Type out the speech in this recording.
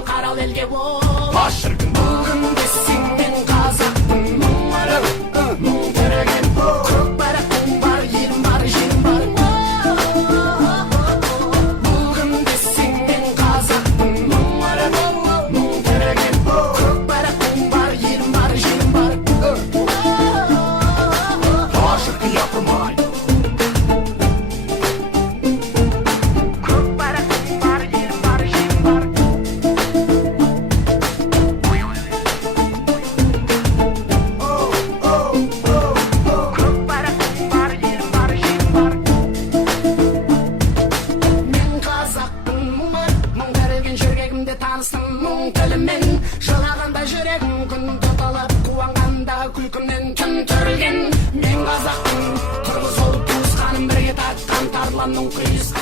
көңіл қарал елге бол шіркін бүгін десең мен қазақпын мұң тереген көк байрақтың бар елім бар жерім бар бүгін десең мен қазақпын мұң тереген көк байрақтың бар елім бар жерім бар шіркін япырмай таныстым мұң тілімен жылағанда жүрегім күн тұталып қуанғанда күлкімнен түн түрілген мен қазақпын тұрмыс ол туысқаным бірге татқан тарланның құйысқан